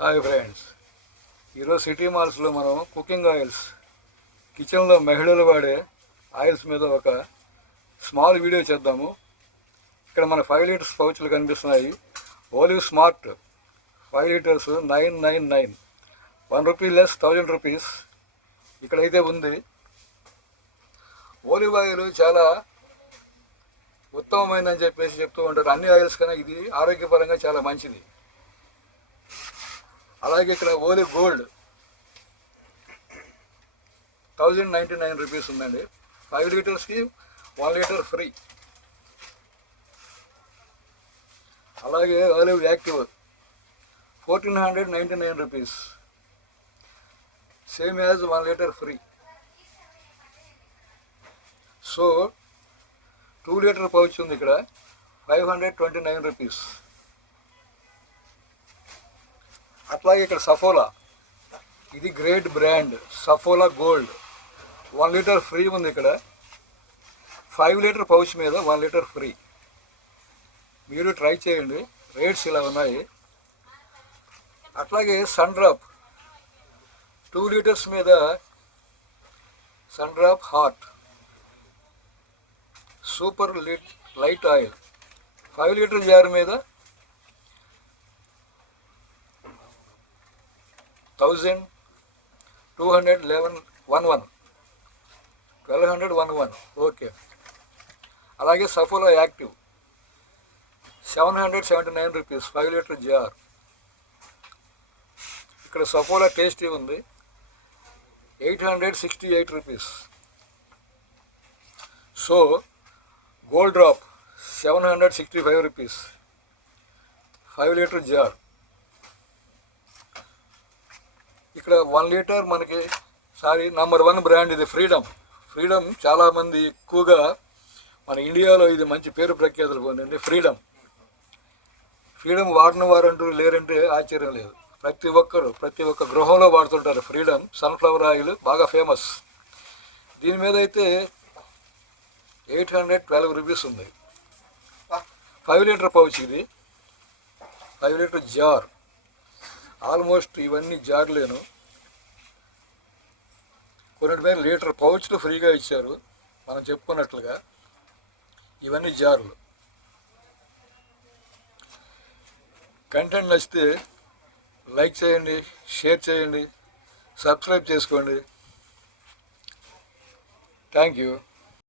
Hi friends. ఈరోజు city మాల్స్లో మనం కుకింగ్ ఆయిల్స్ కిచెన్లో మహిళలు వాడే ఆయిల్స్ మీద ఒక స్మాల్ వీడియో చేద్దాము. ఇక్కడ మన ఫైవ్ లీటర్స్ పౌచ్లు కనిపిస్తున్నాయి. Oleev smart five litres nine nine nine. One rupee less thousand rupees. ఇక్కడైతే ఉంది. ఓలివ్ ఆయిల్ చాలా ఉత్తమమైనదని చెప్పేసి చెప్తూ ఉంటారు. అన్ని ఆయిల్స్ కన్నా ఇది ఆరోగ్యపరంగా చాలా మంచిది. అలాగే ఇక్కడ Oleev gold. Thousand ninety nine rupees ఉందండి. ఫైవ్ లీటర్స్కి వన్ లీటర్ ఫ్రీ. అలాగే Oleev active. Fourteen hundred ninety nine rupees. Same as one litre free. So two litre pouch ఉంది ఇక్కడ. Five hundred twenty nine rupees. అట్లాగే ఇక్కడ సఫోలా. ఇది great brand. Saffola gold. One litre free ఉంది ఇక్కడ. Five litre pouch మీద one litre free. మీరు try చేయండి. రేట్స్ ఇలా ఉన్నాయి. అట్లాగే సన్ డ్రాప్. టూ లీటర్స్ మీద Sundrop heart. Super lit light oil. Five litre jar మీద thousand two hundred eleven one one. Twelve hundred one one. Okay. అలాగే Saffola active. Seven hundred seventy nine rupees. Five litre jar. ఇక్కడ Saffola tasty ఉంది. Eight hundred sixty eight rupees. So Gold Drop seven hundred sixty five rupees. Five litre jar. ఇక్కడ one litre మనకి sorry number one brand ఇది Freedom Freedom చాలామంది ఎక్కువగా మన ఇండియాలో ఇది మంచి పేరు ప్రఖ్యాతులు పొందింది ఫ్రీడమ్ ఫ్రీడమ్ వాడిన వారంటూ లేరంటే ఆశ్చర్యం లేదు. ప్రతి ఒక్కరు ప్రతి ఒక్క గృహంలో వాడుతుంటారు ఫ్రీడమ్ సన్ఫ్లవర్ ఆయిల్ బాగా ఫేమస్ దీని మీద అయితే ఎయిట్ హండ్రెడ్ ట్వెల్వ్ రూపీస్ ఉంది. ఫైవ్ లీటర్ పౌచ్ ఇది. ఫైవ్ లీటర్ జార్ ఆల్మోస్ట్ ఇవన్నీ జారలేను. కొన్నిటి మీద లీటర్ పౌచ్లు ఫ్రీగా ఇచ్చారు మనం చెప్పుకున్నట్లుగా. ఇవన్నీ జారులు. కంటెంట్ నచ్చితే లైక్ చేయండి షేర్ చేయండి సబ్స్క్రైబ్ చేసుకోండి. Thank you.